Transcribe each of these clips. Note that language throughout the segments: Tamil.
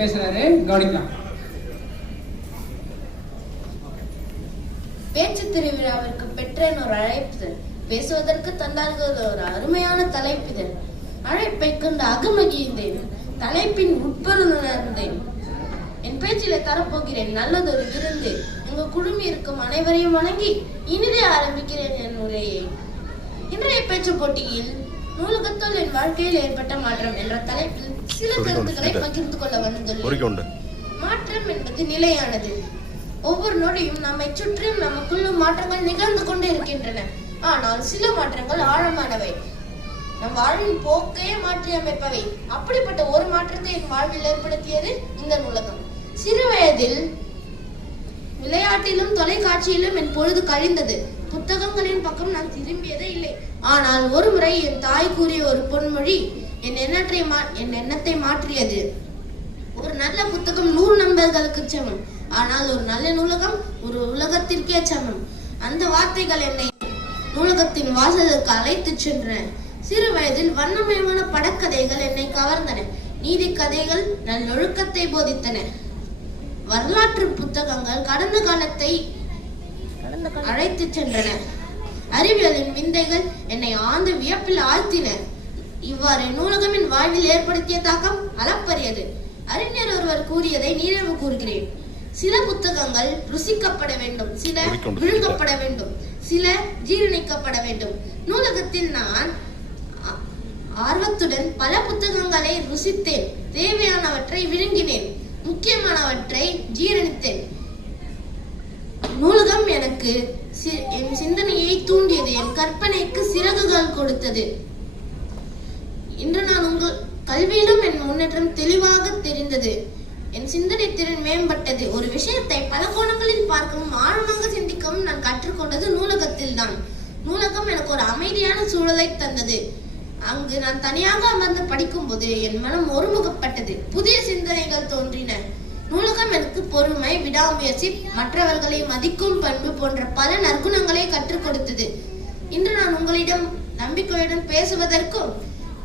பேசுறாரு, கவனிக்கலாம். பேச்சு திருவிழாவிற்கு பெற்றேன் ஒரு அழைப்புதல், பேசுவதற்கு தந்தார்கள் ஒரு அருமையான தலைப்பிதழ். அழைப்பை கண்டு அகமகிழ்ந்தேன், தலைப்பின் உட்பொருள் உணர்ந்தேன். என் பேச்சிலே தரப்போகிறேன் நல்லதொரு விருந்து. இங்கு குழுமி இருக்கும் அனைவரையும் வணங்கி இனிதே ஆரம்பிக்கிறேன் என் உரையை. இன்றைய பேச்சு போட்டியில் நூலகத்தால் என் வாழ்க்கையில் ஏற்பட்ட மாற்றம் என்ற தலைப்பில் சில கருத்துக்களை பகிர்ந்து கொள்ள வந்துள்ளேன். மாற்றம் என்பது நிலையானது. ஒவ்வொரு நொடியும் நம்மை சுற்றியும் நமக்குள்ளும் மாற்றங்கள் நிகழ்ந்து கொண்டு இருக்கின்றன. ஆனால் சில மாற்றங்கள் ஆழமானவை, நம் வாழ்வின் போக்கையே மாற்றி அமைப்பவை. அப்படிப்பட்ட ஒரு மாற்றத்தை என் வாழ்வில் ஏற்படுத்தியது இந்த நூலகம். சிறு வயதில் விளையாட்டிலும் தொலைக்காட்சியிலும் என் பொழுது கழிந்தது. புத்தகங்களின் பக்கம் நான் திரும்பியதே இல்லை. ஆனால் ஒரு முறை என் தாய் கூறிய ஒரு பொன்மொழி என் எண்ணத்தை மாற்றியது. ஒரு நல்ல புத்தகம் 100 நண்பர்களுக்கு சமம், ஆனால் ஒரு நல்ல நூலகம் ஒரு உலகத்திற்கே சமம். அந்த வார்த்தைகள் என்னை நூலகத்தின் வாசலுக்கு அழைத்து சென்றன. சிறு வயதில் வண்ணமயமான படக்கதைகள் என்னை கவர்ந்தன. நீதி கதைகள் நல்லொழுக்கத்தை போதித்தன. வரலாற்று புத்தகங்கள் கடந்த காலத்தை அழைத்து சென்றன. அறிவியலின் விந்தைகள் என்னை ஆழ்ந்த வியப்பில் ஆழ்த்தின. இவ்வாறு நூலகமின் வாழ்வில் ஏற்படுத்திய தாக்கம் அளப்பரியது. அறிஞர் ஒருவர் கூறியதை நினைவு கூறுகிறேன். சில புத்தகங்கள் ருசிக்கப்பட வேண்டும், சில விழுங்கப்பட வேண்டும், சில ஜீரணிக்கப்பட வேண்டும். நூலகத்தில் நான் ஆர்வத்துடன் பல புத்தகங்களை ருசித்தேன். தேவையானவற்றை விழுங்கினேன், முக்கியமானவற்றை ஜீரணித்தேன். நூலகம் எனக்கு என் சிந்தனையை தூண்டியது, என் கற்பனைக்கு சிறகுகள் கொடுத்தது. இன்று நான் உங்கள் கல்வியிலும் என் முன்னேற்றம் தெளிவாக தெரிந்தது. என் சிந்தனை திறன் மேம்பட்டது. ஒரு விஷயத்தை பல கோணங்களில் பார்க்கவும் ஆழமாக சிந்திக்கவும் நான் கற்றுக்கொண்டது நூலகத்தில் தான். நூலகம் எனக்கு ஒரு அமைதியான சூழலை தந்தது. அங்கு நான் தனியாக அமர்ந்து படிக்கும் போது என் மனம் ஒருமுகப்பட்டது. புதிய சிந்தனைகள் தோன்றின. நூலகம் எனக்கு பொறுமை, விடாமுயற்சி, மற்றவர்களை மதிக்கும் பண்பு போன்ற பல நற்குணங்களை கற்றுக் கொடுத்தது. இன்று நான் உங்களிடம் நம்பிக்கையுடன் பேசுவதற்கும்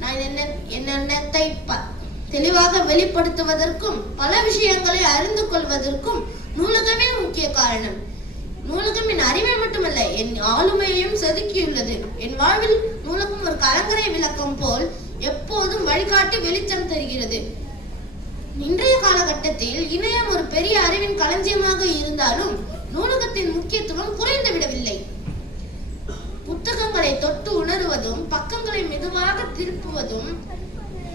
நான் என் எண்ணத்தை தெளிவாக வெளிப்படுத்துவதற்கும் பல விஷயங்களை அறிந்து கொள்வதற்கும் நூலகமே முக்கிய காரணம். நூலகம் என் அறிவை மட்டுமல்ல, என் ஆளுமையையும் செதுக்கியுள்ளது. என் வாழ்வில் நூலகம் ஒரு கலங்கரை விளக்கம் போல் எப்போதும் வழிகாட்டி வெளிச்சம் தருகிறது. இன்றைய காலகட்டத்தில் இணையம் ஒரு பெரிய அறிவின் களஞ்சியமாக இருந்தாலும் நூலகத்தின் முக்கியத்துவம் குறைந்து விடவில்லை. புத்தகங்களை தொட்டு உணர்வதும் பக்கங்களை மெதுவாக திருப்புவதும்